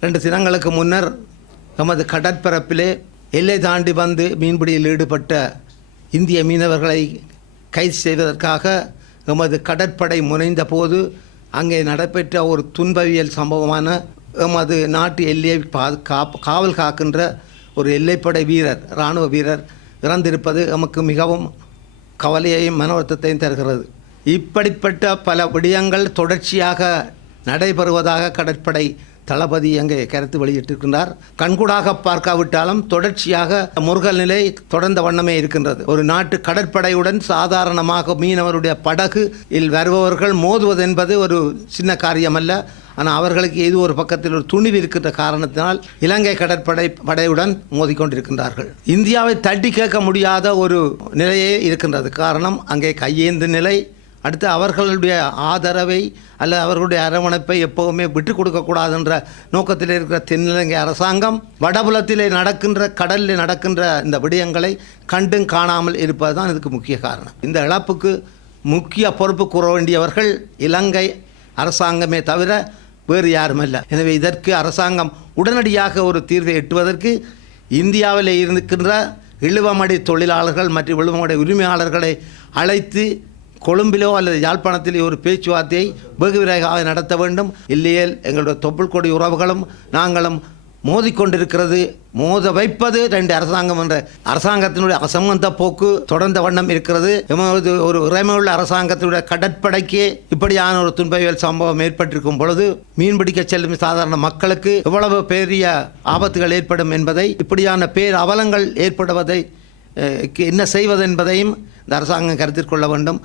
ரெண்டு தினங்களுக்கு முன்னர் நமது கடற்பரப்பிலே எல்லை தாண்டி வந்து மீன்பிடியில் ஈடுபட்ட இந்திய மீனவர்களை கைது செய்வதற்காக எமது கடற்படை முனைந்த போது அங்கே நடைபெற்ற ஒரு துன்பவியல் சம்பவமான எமது நாட்டு எல்லையை பா- காவல் காக்கின்ற ஒரு எல்லைப்படை வீரர் இராணுவ வீரர் இறந்திருப்பது எமக்கு மிகவும் கவலையையும் மனவருத்தத்தையும் தருகிறது. இப்படிப்பட்ட பல விடயங்கள் தொடர்ச்சியாக நடைபெறுவதாக கடற்படை தளபதி அங்கே கருத்து வெளியிட்டிருக்கின்றார். கண்கூடாக பார்க்காவிட்டாலும் தொடர்ச்சியாக முருகல் நிலை தொடர்ந்த வண்ணமே இருக்கின்றது. ஒரு நாட்டு கடற்படையுடன் சாதாரணமாக மீனவருடைய படகு இல் வருபவர்கள் மோதுவது என்பது ஒரு சின்ன காரியமல்ல. ஆனால் அவர்களுக்கு ஏதோ ஒரு பக்கத்தில் ஒரு துணிவு இருக்கின்ற காரணத்தினால் இலங்கை கடற்படை படையுடன் மோதிக்கொண்டிருக்கின்றார்கள். இந்தியாவை தட்டி கேட்க முடியாத ஒரு நிலையே இருக்கின்றது. காரணம் அங்கே கையேந்து நிலை அடுத்து அவர்களுடைய ஆதரவை அல்லது அவர்களுடைய அரவணைப்பை எப்போவுமே விட்டு கொடுக்கக்கூடாதுன்ற நோக்கத்தில் இருக்கிற தென்னிலங்கை அரசாங்கம் வடபுலத்திலே நடக்கின்ற கடலில் நடக்கின்ற இந்த விடயங்களை கண்டும் காணாமல் இருப்பது தான் இதுக்கு முக்கிய காரணம். இந்த இழப்புக்கு முக்கிய பொறுப்பு கூற வேண்டியவர்கள் இலங்கை அரசாங்கமே தவிர வேறு யாருமல்ல. எனவே இதற்கு அரசாங்கம் உடனடியாக ஒரு தீர்வை எட்டுவதற்கு இந்தியாவில் இருக்கின்ற இழுவமடி தொழிலாளர்கள் மற்றும் இழுவமடை உரிமையாளர்களை அழைத்து கொழும்பிலோ அல்லது யாழ்ப்பாணத்திலே ஒரு பேச்சுவார்த்தையை வெகு விரைவாக நடத்த வேண்டும். இல்லையேல் எங்களுடைய தொப்புள் கொடி உறவுகளும் நாங்களும் மோதிக்கொண்டிருக்கிறது. மோத வைப்பது ரெண்டு அரசாங்கம் என்ற அரசாங்கத்தினுடைய அசம்பந்த போக்கு தொடர்ந்த வண்ணம் இருக்கிறது. எமது ஒரு இறைமையுள்ள அரசாங்கத்தினுடைய கடற்படைக்கு இப்படியான ஒரு துன்பவியல் சம்பவம் ஏற்பட்டிருக்கும் பொழுது மீன்பிடிக்க செல்லும் சாதாரண மக்களுக்கு எவ்வளவு பெரிய ஆபத்துகள் ஏற்படும் என்பதை இப்படியான பேர் அவலங்கள் ஏற்படுவதை என்ன செய்வது என்பதையும் இந்த அரசாங்கம் கருத்தில் கொள்ள வேண்டும்.